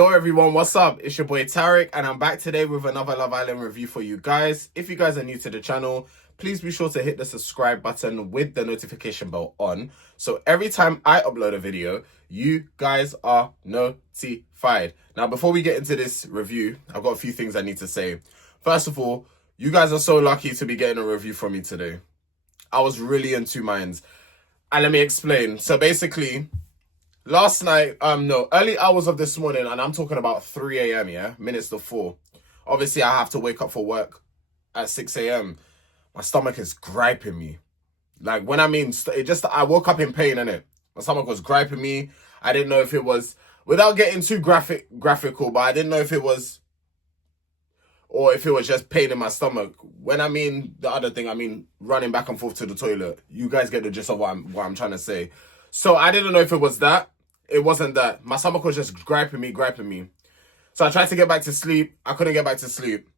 Hello everyone, what's up? It's your boy Tarek and I'm back today with another Love Island review for you guys. If you guys are new to the channel, please be sure to hit the subscribe button with the notification bell on. So every time I upload a video, you guys are notified. Now before we get into this review, I've got a few things I need to say. First of all, you guys are so lucky to be getting a review from me today. I was really in two minds. And let me explain. So basically, last night, early hours of this morning, and I'm talking about 3 a.m., yeah? Minutes to 4. Obviously, I have to wake up for work at 6 a.m. My stomach is griping me. Like, when I mean, I woke up in pain, innit? My stomach was griping me. I didn't know if it was, without getting too graphical, but I didn't know if it was, or if it was just pain in my stomach. When I mean the other thing, I mean running back and forth to the toilet. You guys get the gist of what I'm trying to say. So I didn't know if it was that. It wasn't that. My stomach was just griping me. So I tried to get back to sleep. I couldn't get back to sleep.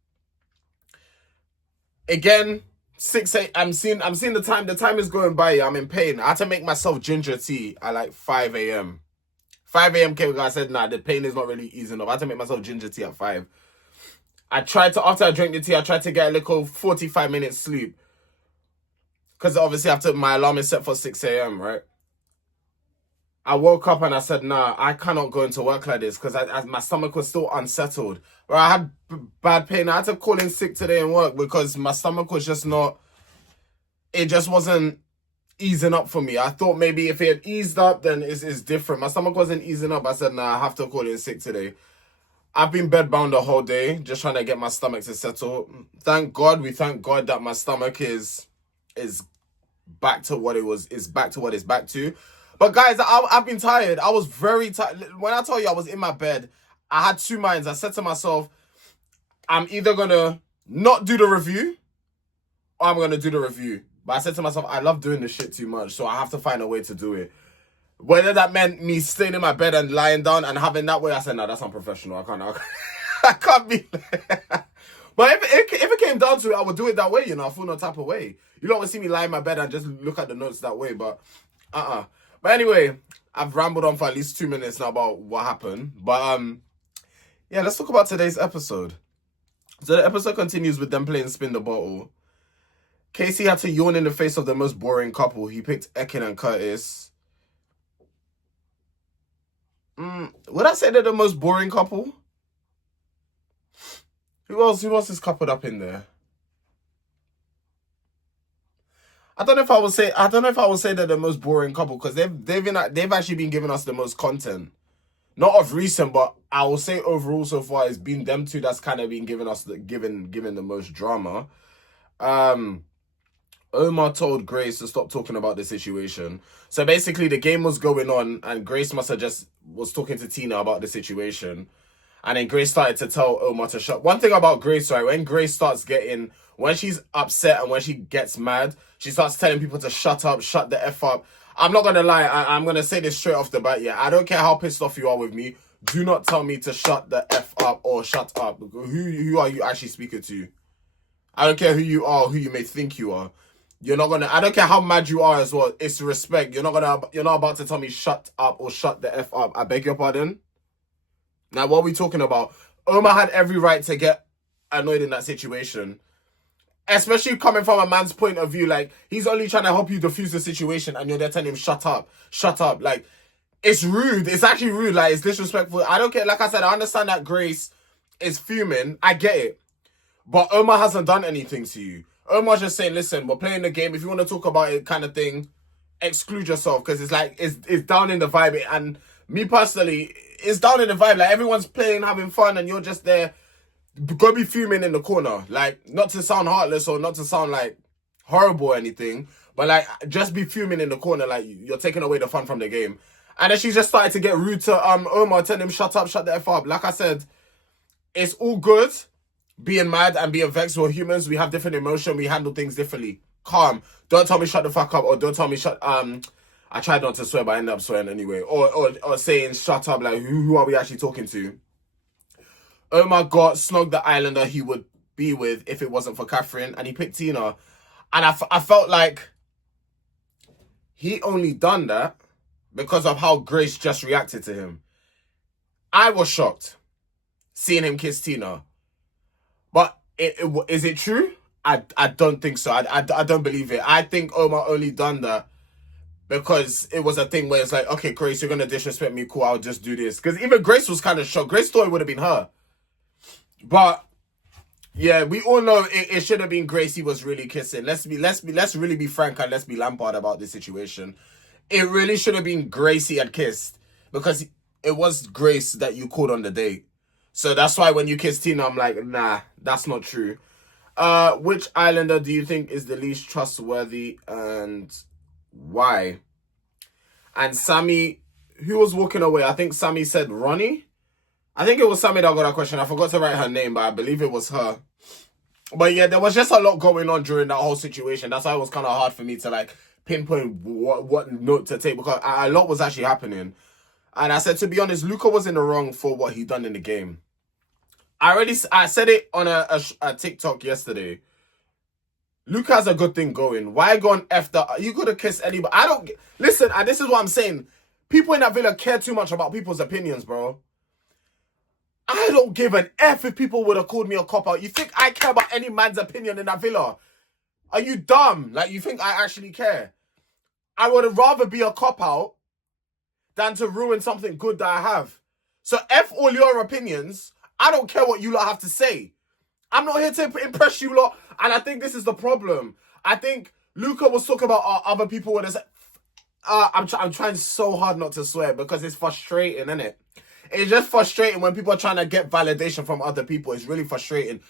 Again, 6 8. I'm seeing the time. The time is going by. I'm in pain. I had to make myself ginger tea at like 5 a.m. 5 a.m. came. I said, nah, the pain is not really easing up. I had to make myself ginger tea at 5. After I drank the tea, I tried to get a little 45 minutes sleep. Because obviously my alarm is set for 6 a.m., right? I woke up and I said, nah, I cannot go into work like this because my stomach was still unsettled. But I had bad pain. I had to call in sick today in work because my stomach was just not, it just wasn't easing up for me. I thought maybe if it had eased up, then it's different. My stomach wasn't easing up. I said, nah, I have to call in sick today. I've been bedbound the whole day, just trying to get my stomach to settle. Thank God that my stomach is back to what it's back to. But guys, I've been tired. I was very tired. When I tell you I was in my bed, I had two minds. I said to myself, I'm either gonna not do the review or I'm gonna do the review. But I said to myself, I love doing this shit too much, so I have to find a way to do it. Whether that meant me staying in my bed and lying down and having that way, I said, no, that's unprofessional. I can't be. But if it came down to it, I would do it that way, I feel no type of way. You don't want to see me lie in my bed and just look at the notes that way, but But anyway, I've rambled on for at least 2 minutes now about what happened. But yeah, let's talk about today's episode. So the episode continues with them playing Spin the Bottle. Casey had to yawn in the face of the most boring couple. He picked Ekin and Curtis. Would I say they're the most boring couple? Who else is coupled up in there? I don't know if I would say they're the most boring couple because they've actually been giving us the most content. Not of recent, but I will say overall so far it's been them two that's kind of been giving us giving the most drama. Omar told Grace to stop talking about the situation. So basically the game was going on and Grace must have just was talking to Tina about the situation. And then Grace started to tell Omar to shut. One thing about Grace, right? When she's upset and when she gets mad, she starts telling people to shut up, shut the F up. I'm not going to lie. I'm going to say this straight off the bat. Yeah, I don't care how pissed off you are with me. Do not tell me to shut the F up or shut up. Who are you actually speaking to? I don't care who you are, who you may think you are. I don't care how mad you are as well. It's respect. You're not about to tell me shut up or shut the F up. I beg your pardon. Now, what are we talking about? Omar had every right to get annoyed in that situation. Especially coming from a man's point of view. Like, he's only trying to help you diffuse the situation and you're there telling him, shut up. Like, it's rude. It's actually rude. Like, it's disrespectful. I don't care. Like I said, I understand that Grace is fuming. I get it. But Omar hasn't done anything to you. Omar's just saying, listen, we're playing the game. If you want to talk about it kind of thing, exclude yourself. Because it's like, it's down in the vibe. And me personally, it's down in the vibe. Like, everyone's playing, having fun, and you're just there. Go be fuming in the corner. Like, not to sound heartless or not to sound like horrible or anything, but like, just be fuming in the corner. Like, you're taking away the fun from the game. And then she just started to get rude to Omar, telling him, shut up, shut the F up. Like I said, it's all good being mad and being vexed. We're humans. We have different emotion. We handle things differently. Calm. Don't tell me shut the fuck up, or don't tell me shut. I tried not to swear, but I ended up swearing anyway. Or saying shut up. Like, who are we actually talking to? Omar got Snog the islander he would be with if it wasn't for Catherine, and he picked Tina. And I felt like he only done that because of how Grace just reacted to him. I was shocked seeing him kiss Tina. But is it true? I don't think so. I don't believe it. I think Omar only done that because it was a thing where it's like, okay, Grace, you're going to disrespect me. Cool, I'll just do this. Because even Grace was kind of shocked. Grace thought it would have been her. But yeah, we all know it should have been Grace he was really kissing. Let's really be frank and let's be Lampard about this situation. It really should have been Grace he had kissed because it was Grace that you called on the date. So that's why when you kiss Tina, I'm like, nah, that's not true. Which Islander do you think is the least trustworthy and why? And Sammy, who was walking away? I think Sammy said Ronnie. I think it was Sammy that got that question. I forgot to write her name, but I believe it was her. But yeah, there was just a lot going on during that whole situation. That's why it was kind of hard for me to like pinpoint what note to take because a lot was actually happening. And I said, to be honest, Luca was in the wrong for what he done in the game. I said it on a TikTok yesterday. Luca has a good thing going. Why go and F the... You could have kissed anybody. I don't... Listen, and this is what I'm saying. People in that villa care too much about people's opinions, bro. I don't give an F if people would have called me a cop-out. You think I care about any man's opinion in that villa? Are you dumb? Like, you think I actually care? I would rather be a cop-out than to ruin something good that I have. So F all your opinions. I don't care what you lot have to say. I'm not here to impress you lot. And I think this is the problem. I think Luca was talking about other people with this. I'm trying so hard not to swear because it's frustrating, isn't it? It's just frustrating when people are trying to get validation from other people. It's really frustrating.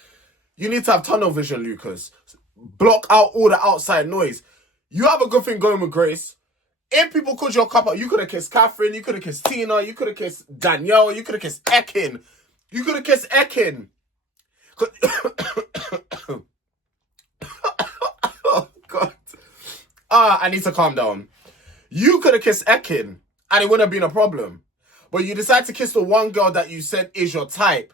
You need to have tunnel vision, Lucas. Block out all the outside noise. You have a good thing going with Grace. If people called you a couple, you could have kissed Catherine, you could have kissed Tina, you could have kissed Danielle, you could have kissed Ekin. You could have kissed Ekin. Oh, God. I need to calm down. You could have kissed Ekin, and it wouldn't have been a problem. But you decide to kiss the one girl that you said is your type.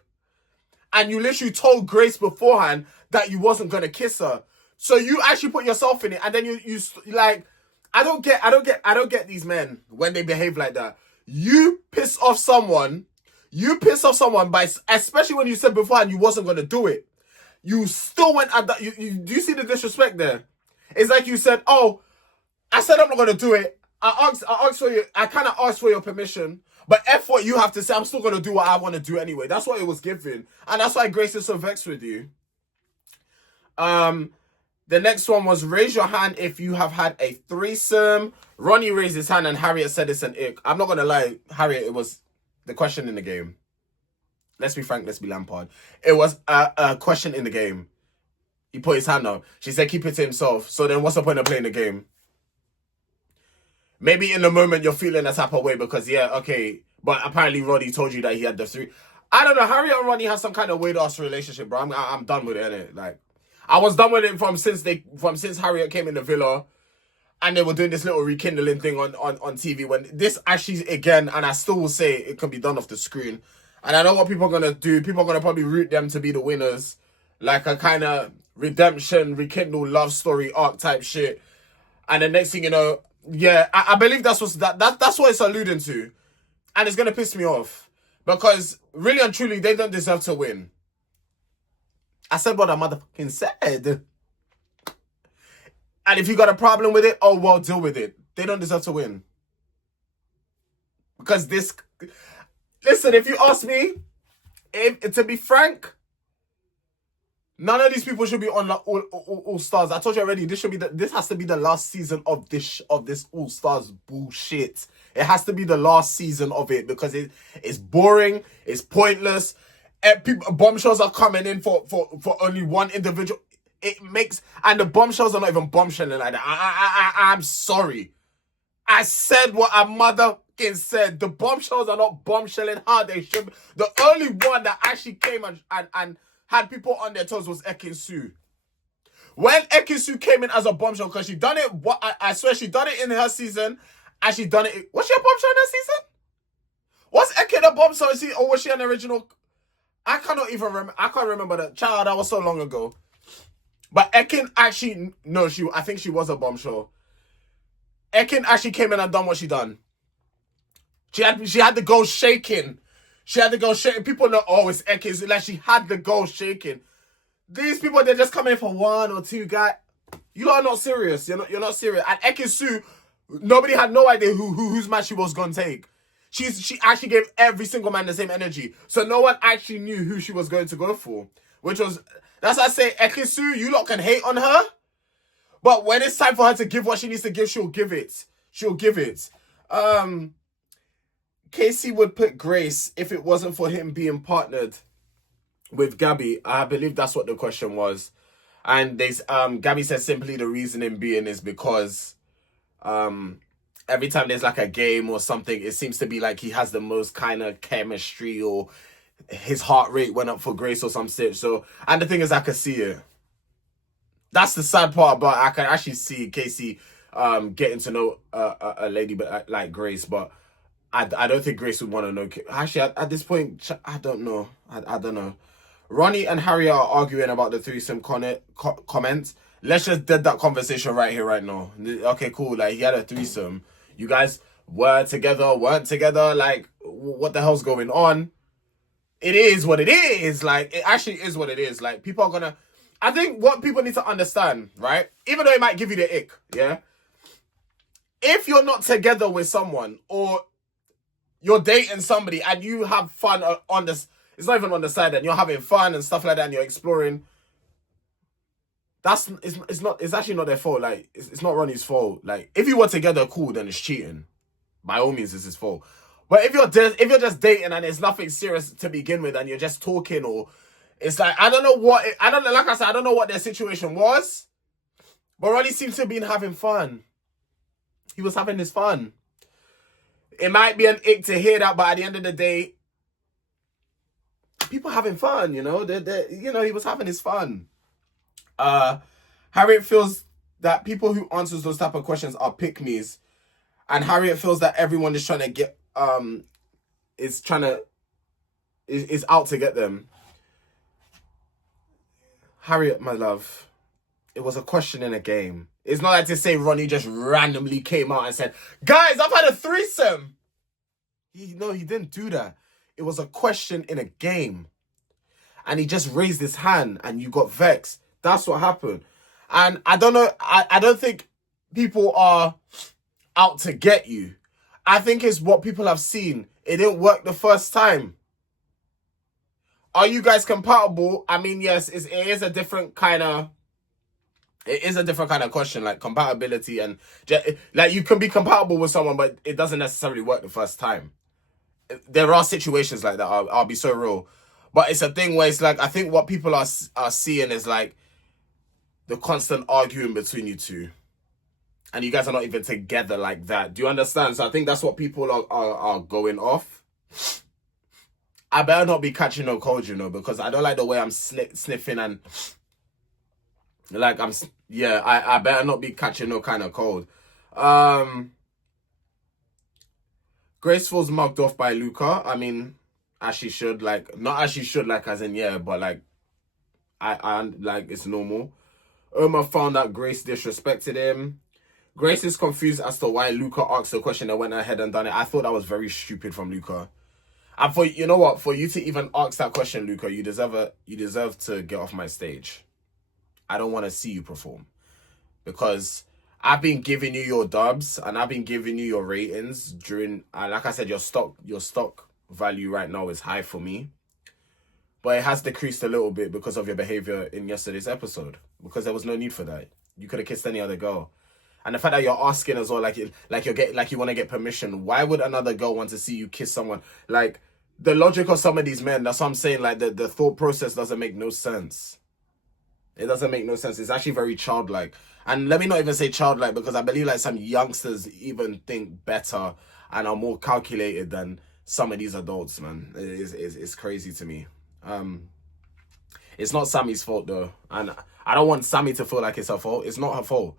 And you literally told Grace beforehand that you wasn't going to kiss her. So you actually put yourself in it, and then you like... I don't get these men when they behave like that. You piss off someone by, especially when you said beforehand you wasn't going to do it. You still went at that. Do you see the disrespect there? It's like you said, oh, I said I'm not going to do it. I kind of asked for your permission, but F what you have to say, I'm still going to do what I want to do anyway. That's what it was given. And that's why Grace is so vexed with you. The next one was raise your hand if you have had a threesome. Ronnie raised his hand and Harriet said it's an ick. I'm not going to lie, Harriet, it was the question in the game. Let's be frank, let's be Lampard. It was a question in the game. He put his hand up. She said keep it to himself. So then what's the point of playing the game? Maybe in the moment you're feeling a type of way because, yeah, okay. But apparently Ronnie told you that he had the three. I don't know, Harriet and Ronnie have some kind of weird-ass relationship, bro. I'm done with it, innit? Like... I was done with it from since Harriet came in the villa and they were doing this little rekindling thing on TV when this actually, again, and I still will say it can be done off the screen. And I know what people are going to do. People are going to probably root them to be the winners. Like a kind of redemption, rekindle love story arc type shit. And the next thing you know, yeah, I believe that's what it's alluding to. And it's going to piss me off. Because really and truly, they don't deserve to win. I said what I motherfucking said. And if you got a problem with it, oh, well, deal with it. They don't deserve to win. Because this... Listen, if you ask me, to be frank, none of these people should be on like all stars. I told you already, this has to be the last season of this all stars bullshit. It has to be the last season of it because it's boring, it's pointless. Bombshells are coming in for only one individual. It makes, and the bombshells are not even bombshelling like that. I'm sorry. I said what I motherfucking said. The bombshells are not bombshelling how they should be. The only one that actually came and had people on their toes was ekin-su. When ekin-su came in as a bombshell, because she done it, I swear she done it in her season, and she done it. Was she a bombshell in her season? Was Ekin a bombshell, or was she an original? I cannot even remember. I can't remember that. Child, that was so long ago. But Ekin actually, no, I think she was a bombshell. Ekin actually came in and done what she done. She had the girls shaking. She had the girl shaking. People know, oh, it's ekin-su. Like, she had the girl shaking. These people, they're just coming for one or two guys. You are not serious. You're not serious. And ekin-su, nobody had no idea whose man she was going to take. She actually gave every single man the same energy. So no one actually knew who she was going to go for. Which was, that's why I say, ekin-su, you lot can hate on her. But when it's time for her to give what she needs to give, she'll give it. She'll give it. Casey would put Grace if it wasn't for him being partnered with Gabby. I believe that's what the question was. And Gabby says simply the reasoning being is because every time there's like a game or something, it seems to be like he has the most kind of chemistry, or his heart rate went up for Grace or some shit. So, and the thing is, I could see it. That's the sad part, but I can actually see Casey getting to know a lady like Grace, but I don't think Grace would want to know. Actually, at this point, I don't know. I don't know. Ronnie and Harriet are arguing about the threesome comments. Let's just dead that conversation right here, right now. Okay, cool. Like, he had a threesome. You guys were together, weren't together. Like, what the hell's going on? It is what it is. Like, it actually is what it is. Like, people are gonna... I think what people need to understand, right? Even though it might give you the ick, yeah? If you're not together with someone, or you're dating somebody and you have fun on this... It's not even on the side, and you're having fun and stuff like that, and you're exploring. It's actually not their fault. Like, it's not Ronnie's fault. Like, if you were together, cool, then it's cheating. By all means, it's his fault. But if you're just dating and it's nothing serious to begin with, and you're just talking, or it's like, I don't know, like I said, I don't know what their situation was, but Ronnie seems to have been having fun. He was having his fun. It might be an ick to hear that, but at the end of the day, people having fun, you know. He was having his fun. Harriet feels that people who answers those type of questions are pick-me's, and Harriet feels that everyone is trying to get is out to get them. Harriet, my love, it was a question in a game. It's not like to say Ronnie just randomly came out and said, "Guys, I've had a threesome." He didn't do that. It was a question in a game. And he just raised his hand and you got vexed. That's what happened. And I don't know, I don't think people are out to get you. I think it's what people have seen. It didn't work the first time. Are you guys compatible? I mean, yes, it is a different kind of question, like compatibility, and like you can be compatible with someone, but it doesn't necessarily work the first time. There are situations like that. I'll be so real, but it's a thing where it's like, I think what people are seeing is like the constant arguing between you two, and you guys are not even together like that. Do you understand? So I think that's what people are going off. I better not be catching no cold, you know, because I don't like the way I'm sniffing and like I better not be catching no kind of cold. Grace feels mugged off by Luca. I mean, as she should, like, not as she should, like, as in, yeah, but, like, I like, it's normal. Irma found out Grace disrespected him. Grace is confused as to why Luca asked the question and went ahead and done it. I thought that was very stupid from Luca. And you know what? For you to even ask that question, Luca, you deserve to get off my stage. I don't want to see you perform. Because I've been giving you your dubs and I've been giving you your ratings during, like I said, your stock value right now is high for me. But it has decreased a little bit because of your behavior in yesterday's episode. Because there was no need for that. You could have kissed any other girl. And the fact that you're asking as well, like you want to get permission. Why would another girl want to see you kiss someone? Like, the logic of some of these men, that's what I'm saying, like the thought process doesn't make no sense. It doesn't make no sense. It's actually very childlike. And let me not even say childlike, because I believe like some youngsters even think better and are more calculated than some of these adults, man. It's crazy to me. It's not Sammy's fault though. And I don't want Sammy to feel like it's her fault. It's not her fault.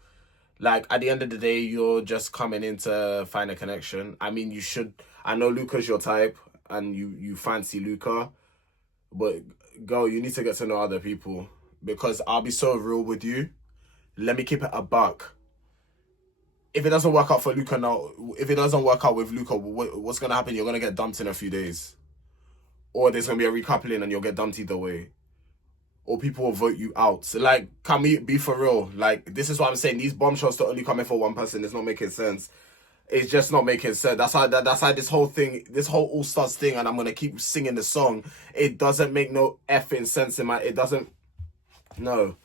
Like, at the end of the day, you're just coming in to find a connection. I mean, you should... I know Luca's your type and you fancy Luca. But, girl, you need to get to know other people. Because I'll be so real with you. Let me keep it a buck. If it doesn't work out for Luca now... If it doesn't work out with Luca, what's going to happen? You're going to get dumped in a few days. or there's gonna be a recoupling and you'll get dumped either way, or people will vote you out. So, like, can we be for real? Like, this is what I'm saying. These bombshells to only come in for one person is not making sense. It's just not making sense. That's how this whole thing, this whole All Stars thing, and I'm gonna keep singing the song. It doesn't make no effing sense in my. It doesn't. No.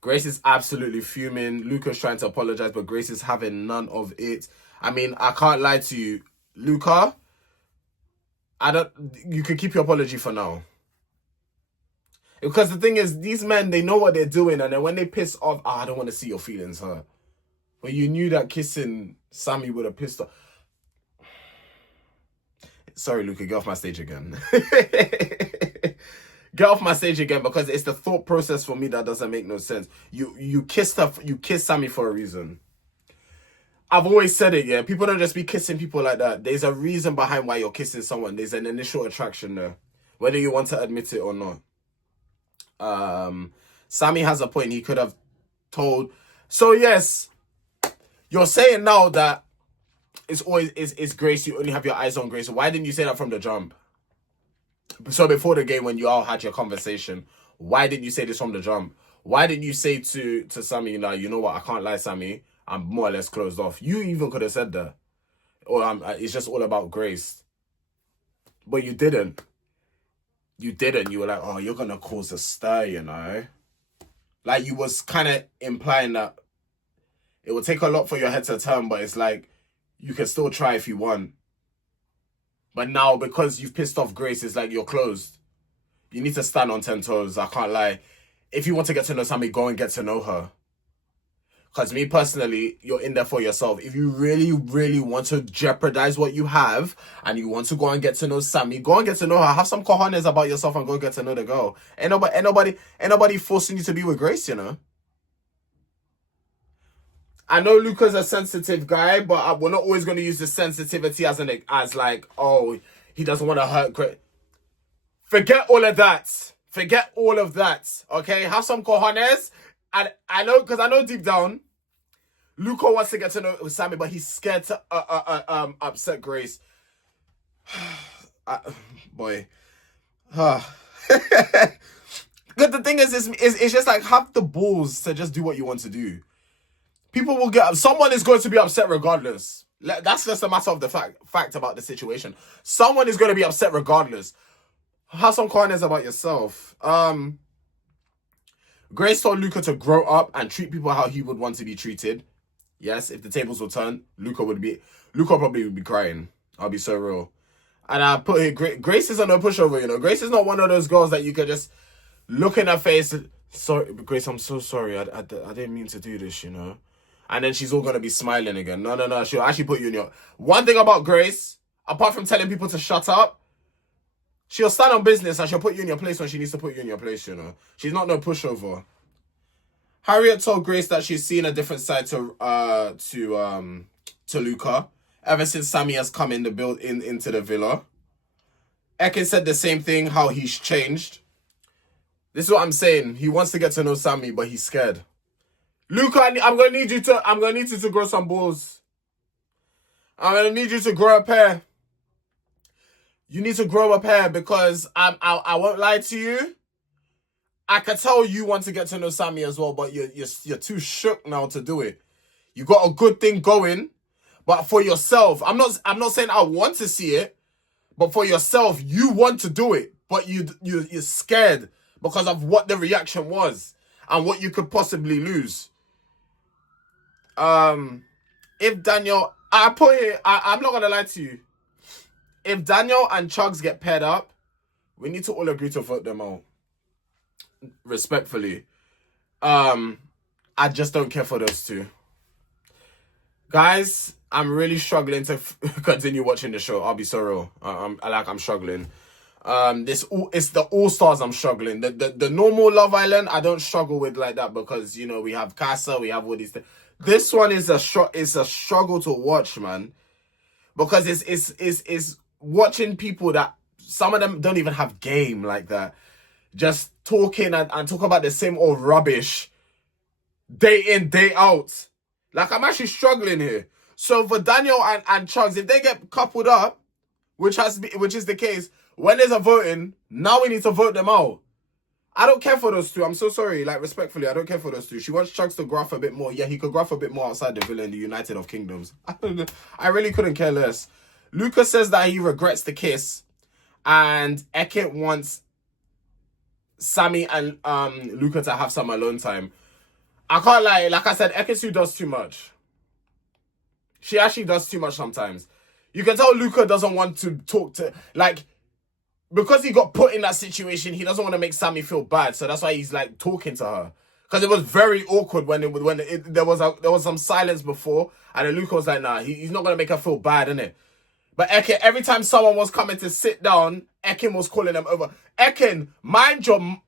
Grace is absolutely fuming. Luca's trying to apologize, but Grace is having none of it. I mean, I can't lie to you, Luca. You can keep your apology for now. Because the thing is, these men, they know what they're doing, and then when they piss off, I don't want to see your feelings hurt. But you knew that kissing Sammy would have pissed off. Sorry, Luca, get off my stage again. Get off my stage again, because it's the thought process for me that doesn't make no sense. You kissed Sammy for a reason. I've always said it, yeah. People don't just be kissing people like that. There's a reason behind why you're kissing someone. There's an initial attraction there, whether you want to admit it or not. Sammy has a point. He could have told. So yes, you're saying now that it's Grace. You only have your eyes on Grace. Why didn't you say that from the jump? So before the game, when you all had your conversation, why didn't you say this from the jump? Why didn't you say to Sammy, you know what? I can't lie, Sammy. I'm more or less closed off. You even could have said that. Or it's just all about Grace. But you didn't. You didn't. You were like, oh, you're going to cause a stir, you know? Like, you was kind of implying that it would take a lot for your head to turn, but it's like, you can still try if you want. But now, because you've pissed off Grace, it's like you're closed. You need to stand on 10 toes. I can't lie. If you want to get to know Sammy, go and get to know her. Because me personally, you're in there for yourself. If you really, really want to jeopardize what you have and you want to go and get to know Sammy, go and get to know her. Have some cojones about yourself and go get to know the girl. Ain't nobody forcing you to be with Grace, you know. I know Luca's a sensitive guy, but we're not always going to use the sensitivity as like, oh, he doesn't want to hurt Grace. Forget all of that. Forget all of that. Okay, have some cojones. And I know deep down, Luca wants to get to know Sammy, but he's scared to upset Grace. Boy. But the thing is, it's just like, have the balls to just do what you want to do. People will someone is going to be upset regardless. That's just a matter of the fact about the situation. Someone is going to be upset regardless. Have some kindness about yourself. Grace told Luca to grow up and treat people how he would want to be treated. Yes, if the tables were turned, Luca probably would be crying. I'll be so real. And I put here, Grace isn't no pushover, you know. Grace is not one of those girls that you could just look in her face. Sorry, Grace, I'm so sorry. I didn't mean to do this, you know. And then she's all going to be smiling again. No. She'll actually put you in your... One thing about Grace, apart from telling people to shut up, she'll stand on business and she'll put you in your place when she needs to put you in your place, you know. She's not no pushover. Harriet told Grace that she's seen a different side to Luca ever since Sammy has come into the villa. Ekin said the same thing, how he's changed. This is what I'm saying. He wants to get to know Sammy, but he's scared. Luca, I'm gonna need you to grow some balls. I'm gonna need you to grow a pair. You need to grow a pair, because I won't lie to you. I can tell you want to get to know Sammy as well, but you're too shook now to do it. You got a good thing going, but for yourself, I'm not saying I want to see it, but for yourself, you want to do it, but you're scared because of what the reaction was and what you could possibly lose. If Daniel, I'm not gonna lie to you. If Daniel and Chugs get paired up, we need to all agree to vote them out. Respectfully. I just don't care for those two. Guys, I'm really struggling to continue watching the show. I'll be so real. I'm struggling. It's the All-Stars I'm struggling. The normal Love Island, I don't struggle with like that, because, you know, we have Casa, we have all these things. This one is a struggle to watch, man. Because it's watching people that, some of them don't even have game like that. Just talking and talk about the same old rubbish day in, day out. Like, I'm actually struggling here. So for Daniel and Chugs, if they get coupled up, which is the case. When there's a voting, now we need to vote them out. I don't care for those two. I'm so sorry. Like, respectfully, I don't care for those two. She wants Chugs to graph a bit more. Yeah, he could graph a bit more outside the villa in the United of Kingdoms. I really couldn't care less. Luca says that he regrets the kiss. And Eket wants Sammy and Luca to have some alone time. I can't lie. Like I said, ekin-su does too much. She actually does too much sometimes. You can tell Luca doesn't want to talk to... Like... Because he got put in that situation, he doesn't want to make Sammy feel bad, so that's why he's like talking to her. Because it was very awkward when there was some silence before, and then Luca was like, "Nah, he's not gonna make her feel bad, innit?" But Ekin, every time someone was coming to sit down, Ekin was calling them over. Ekin, mind your...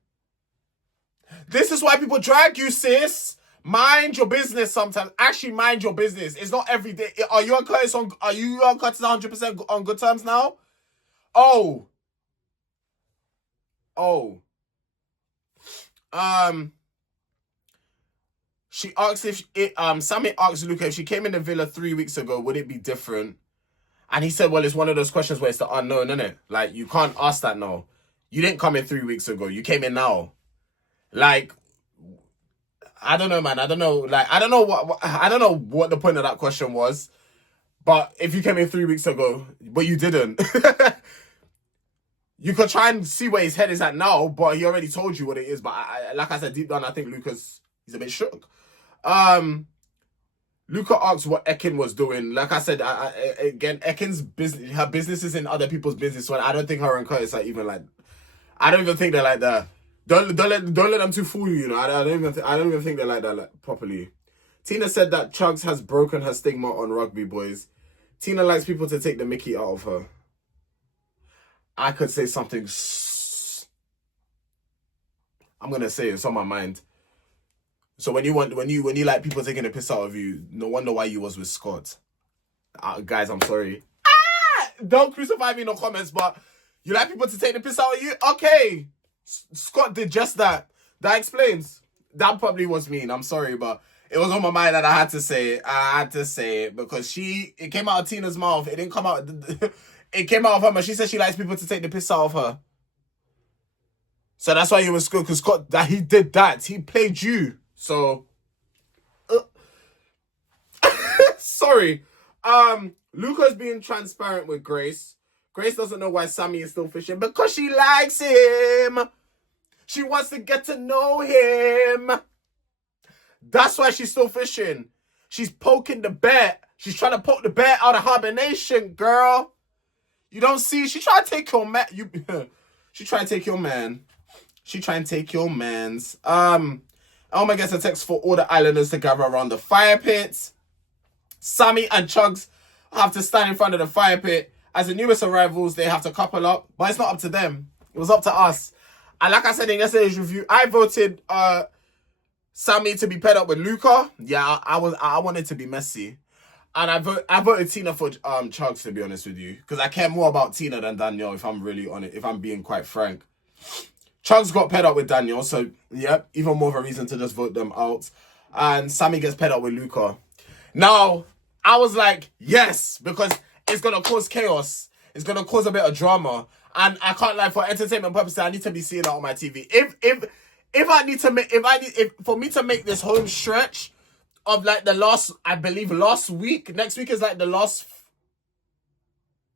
This is why people drag you, sis. Mind your business sometimes. Actually, mind your business. It's not every day. Are you and Curtis 100% on good terms now? Oh. She asked Sammy asked Luca if she came in the villa 3 weeks ago, would it be different? And he said, well, it's one of those questions where it's the unknown, innit? Like, you can't ask that now. You didn't come in 3 weeks ago. You came in now. Like, I don't know, man. I don't know. Like, I don't know what the point of that question was. But if you came in 3 weeks ago, but you didn't. You could try and see where his head is at now, but he already told you what it is. But like I said, deep down, I think he's a bit shook. Luca asked what Ekin was doing. Like I said, again, Ekin's business, her business is in other people's business. So I don't think her and Curtis are even like. I don't even think they're like that. Don't let them too fool you. You know, I don't even think they're like that like, properly. Tina said that Chugs has broken her stigma on rugby boys. Tina likes people to take the mickey out of her. I could say something. I'm gonna say it's on my mind. So when you like people taking the piss out of you, no wonder why you was with Scott. Guys, I'm sorry. Don't crucify me in the comments, but you like people to take the piss out of you? Okay. Scott did just that. That explains. That probably was mean. I'm sorry, but it was on my mind and I had to say it. I had to say it because it came out of Tina's mouth. It didn't come out. It came out of her, but she said she likes people to take the piss out of her. So that's why you were Scott, because Scott, that he did that. He played you. So, sorry. Luca's being transparent with Grace. Grace doesn't know why Sammy is still fishing because she likes him. She wants to get to know him. That's why she's still fishing. She's poking the bear. She's trying to poke the bear out of hibernation, girl. You don't see? She trying to take your man. She trying to take your man. She trying to take your man's. Elma gets a text for all the islanders to gather around the fire pit. Sammy and Chugs have to stand in front of the fire pit. As the newest arrivals, they have to couple up. But it's not up to them. It was up to us. And like I said in yesterday's review, I voted Sammy to be paired up with Luca. Yeah, I wanted to be messy. And I voted Tina for Chugs, to be honest with you. Because I care more about Tina than Danielle, if I'm really on it, if I'm being quite frank. Chugs got paired up with Danielle, so yeah, even more of a reason to just vote them out. And Sammy gets paired up with Luca. Now, I was like, yes, because it's going to cause chaos. It's going to cause a bit of drama. And I can't lie, for entertainment purposes, I need to be seeing it on my TV. For me to make this home stretch of like the last week, next week is like the last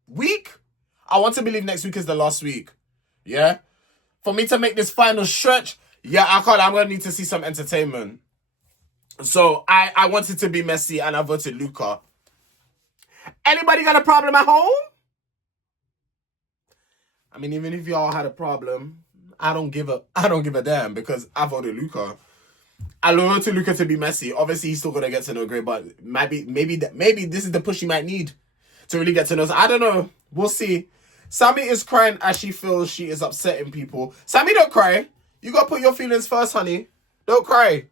week. I want to believe next week is the last week. Yeah? For me to make this final stretch, yeah, I'm going to need to see some entertainment. So I wanted to be messy and I voted Luca. Anybody got a problem at home? I mean, even if y'all had a problem, I don't give a damn because I voted Luca. I voted Luca to be messy. Obviously, he's still gonna get to know Gray, but maybe this is the push he might need to really get to know. I don't know. We'll see. Sammy is crying as she feels she is upsetting people. Sammy, don't cry. You gotta put your feelings first, honey. Don't cry.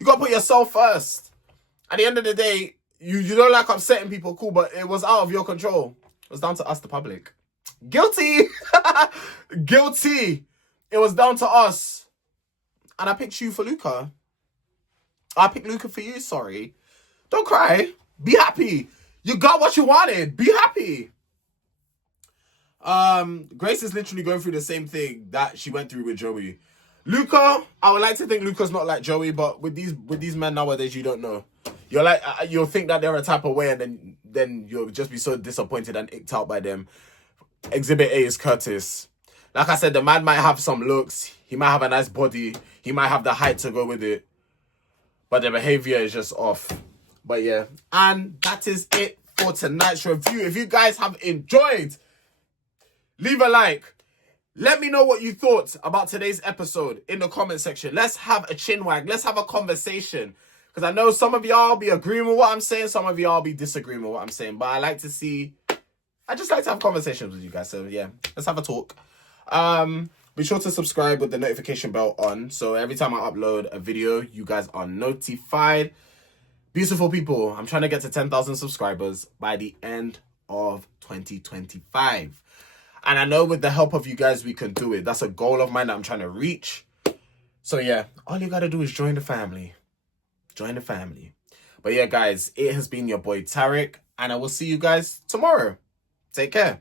You gotta put yourself first. At the end of the day, you don't like upsetting people, cool, but it was out of your control. It was down to us, the public. Guilty. Guilty. It was down to us. And I picked you for Luca. I picked Luca for you, sorry. Don't cry. Be happy. You got what you wanted. Be happy. Grace is literally going through the same thing that she went through with Joey. Luca, I would like to think Luca's not like Joey, but with these men nowadays, you don't know. You're like you'll think that they're a type of way, and then you'll just be so disappointed and icked out by them. Exhibit A is Curtis. Like I said, the man might have some looks. He might have a nice body. He might have the height to go with it, but the behavior is just off. But yeah, and that is it for tonight's review. If you guys have enjoyed, leave a like. Let me know what you thought about today's episode in the comment section. Let's have a chin wag. Let's have a conversation. Because I know some of y'all be agreeing with what I'm saying. Some of y'all be disagreeing with what I'm saying. But I just like to have conversations with you guys. So yeah, let's have a talk. Be sure to subscribe with the notification bell on. So every time I upload a video, you guys are notified. Beautiful people, I'm trying to get to 10,000 subscribers by the end of 2025. And I know with the help of you guys, we can do it. That's a goal of mine that I'm trying to reach. So yeah, all you got to do is join the family. Join the family. But yeah, guys, it has been your boy Tarek. And I will see you guys tomorrow. Take care.